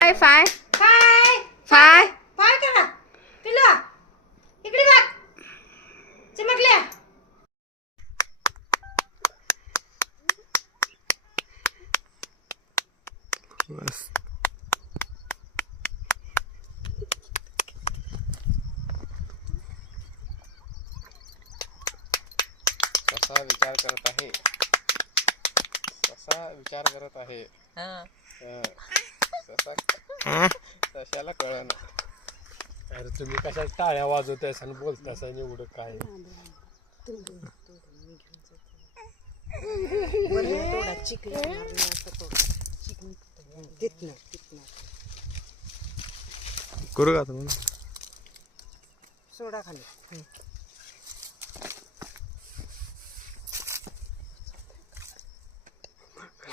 Five five five five five करा पिल्लू इकडे बघ चिमकल्या बस कसा विचार करत आहे कसा विचार करत आहे कशाला कळना. अरे तुम्ही कशा टाळ्या वाजवतायस आणि बोलतायस आणि एवढं काय थोडा चिकन करू का तुम्ही सोडा खाली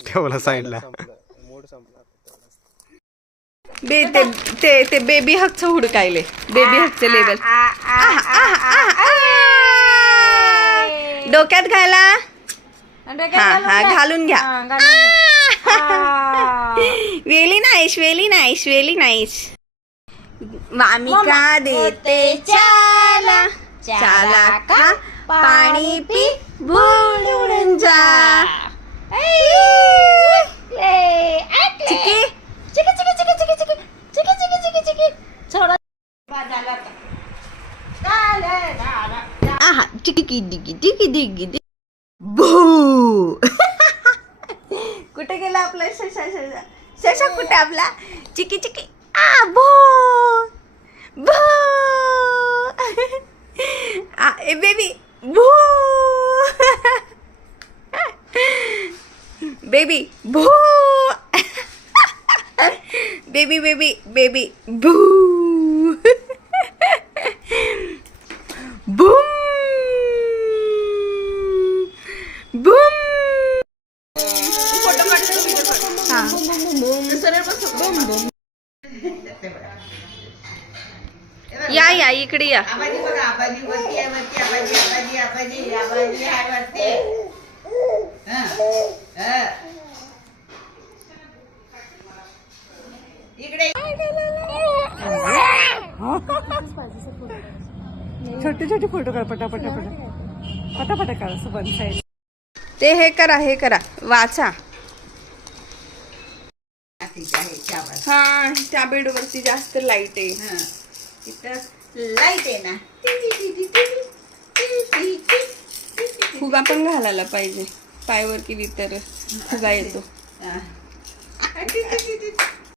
ठेवला साईडला मूड संपला. ते बेबी हकचं हुडकायले बेबी हकचे लेवल डोक्यात घाला. हा घालून घ्या. वेली नाईस वेली नाईस वेली नाईस. मामी का देते चाला चाला का पाणी पी बुडून जा. चिकी चिकी चिकी चिकी चिकी चिकी चिकी चिकी चिकी चिकी छोड़ा आहा चिकी डिगी डिगी डिगी डिगी बू. कुठे गेला आपला शशा शशा शशा कुठे आपला चिकी चिकी आ बो बो आ ए बेबी बू बेबी बू बेबी बेबी बेबी बू बूम बूम. फोटो काढतो बूम. या या इकडे या. आबाजी बघा आबाजी वरती आहे वरती आबाजी आबाजी आबाजी आबाजी आहे वरती इकडे छोटे छोटे फोटो काढ पटापटा पटापटा काढ असं वन साईड. ते हे करा वाचा. हा त्या बेडवरती जास्त लाईट आहे. इथं लाईट आहे ना. फुगा पण घालायला पाहिजे पायवर केली तर फुगा येतो.